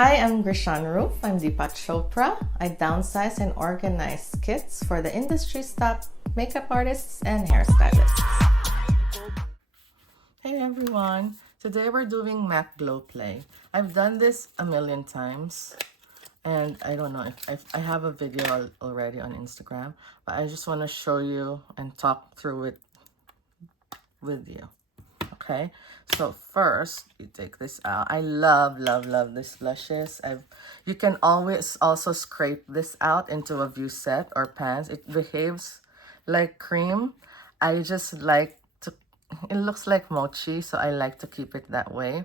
Hi, I'm Cushiony. I'm the Chopra. I downsize and organize kits for the industry's top makeup artists and hairstylists. Hey everyone! Today we're doing MAC Glow Play. I've done this a million times, and I don't know if I have a video already on Instagram, but I just want to show you and talk through it with you. Okay, so first you take this out. I love these blushes. You can always also scrape this out into a view set or pans. It behaves like cream. I just like to, it looks like mochi, so I like to keep it that way.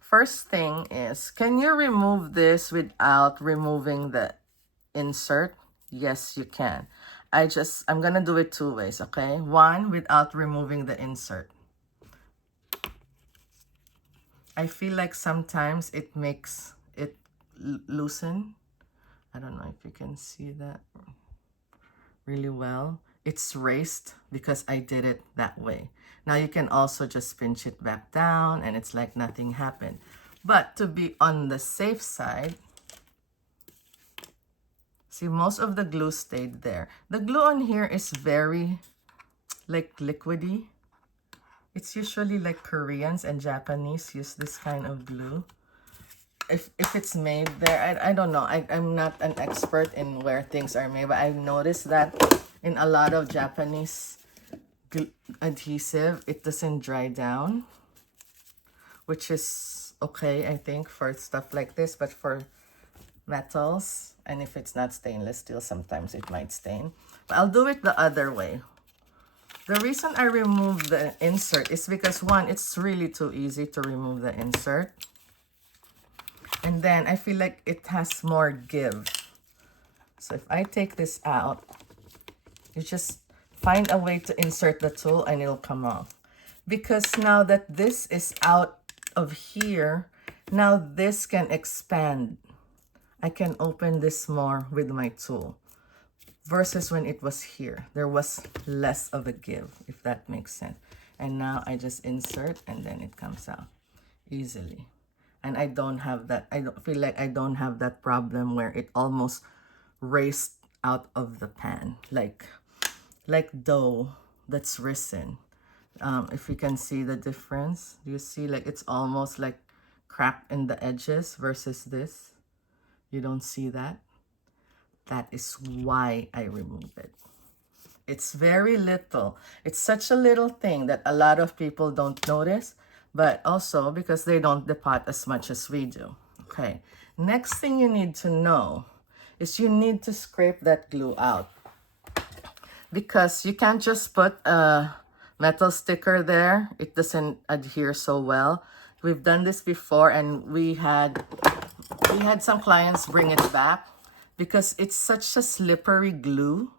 First thing is, can you remove this without removing the insert? Yes, you can. I'm gonna do it two ways, okay? One, without removing the insert. I feel like sometimes it makes it loosen. I don't know if you can see that really well. It's raised because I did it that way. Now you can also just pinch it back down and it's like nothing happened. But to be on the safe side, see, most of the glue stayed there. The glue on here is very like liquidy. It's usually like Koreans and Japanese use this kind of glue. If it's made there, I don't know. I'm not an expert in where things are made, but I've noticed that in a lot of Japanese adhesive, it doesn't dry down, which is okay, I think, for stuff like this. But for metals, and if it's not stainless steel, sometimes it might stain. But I'll do it the other way. The reason I remove the insert is because, one, it's really too easy to remove the insert. And then I feel like it has more give. So if I take this out, you just find a way to insert the tool and it'll come off. Because now that this is out of here, now this can expand. I can open this more with my tool. Versus when it was here, there was less of a give, if that makes sense. And now I just insert and then it comes out easily. And I don't have that, I don't feel like I don't have that problem where it almost raised out of the pan, like dough that's risen. If you can see the difference, do you see like it's almost like cracked in the edges versus this? You don't see that? That is why I remove it. It's very little. It's such a little thing that a lot of people don't notice, but also because they don't depot as much as we do. Okay, next thing you need to know is you need to scrape that glue out. Because you can't just put a metal sticker there. It doesn't adhere so well. We've done this before and we had some clients bring it back because it's such a slippery glue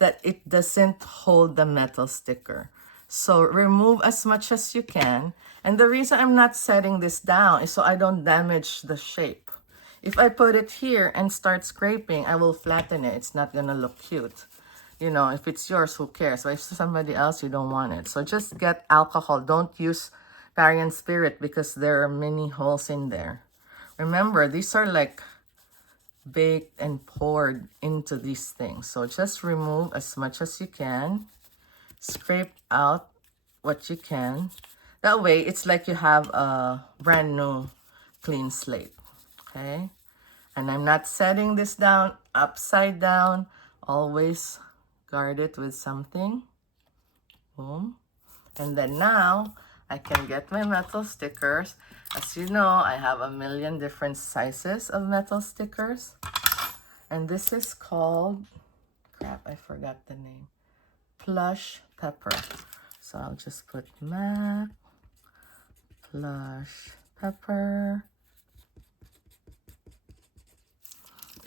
that it doesn't hold the metal sticker. So remove as much as you can. And the reason I'm not setting this down is so I don't damage the shape. If I put it here and start scraping, I will flatten it. It's not gonna look cute. You know, if it's yours, who cares? But if it's somebody else, you don't want it. So just get alcohol. Don't use Parian Spirit because there are many holes in there. Remember, these are like baked and poured into these things. So just remove as much as you can. Scrape out what you can. That way, it's like you have a brand new clean slate. Okay? And I'm not setting this down upside down. Always guard it with something. Boom. And then now, I can get my metal stickers. As you know, I have a million different sizes of metal stickers. And this is called, crap, I forgot the name. Plush Pepper. So I'll just put MAC, Plush Pepper.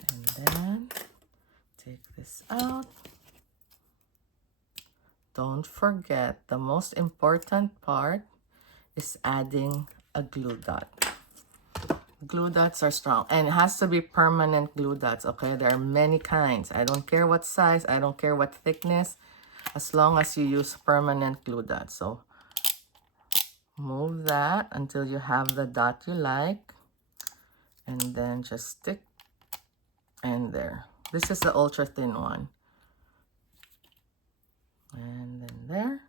And then take this out. Don't forget, the most important part is adding a glue dot. Glue dots are strong and it has to be permanent glue dots, okay? There are many kinds. I don't care what size, I don't care what thickness, as long as you use permanent glue dots. So move that until you have the dot you like. And then just stick, and there. This is the ultra thin one. And then there.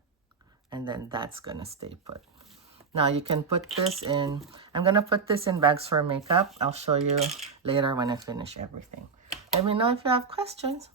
And then that's gonna stay put. Now you can put this in, I'm gonna put this in bags for makeup. I'll show you later when I finish everything. Let me know if you have questions.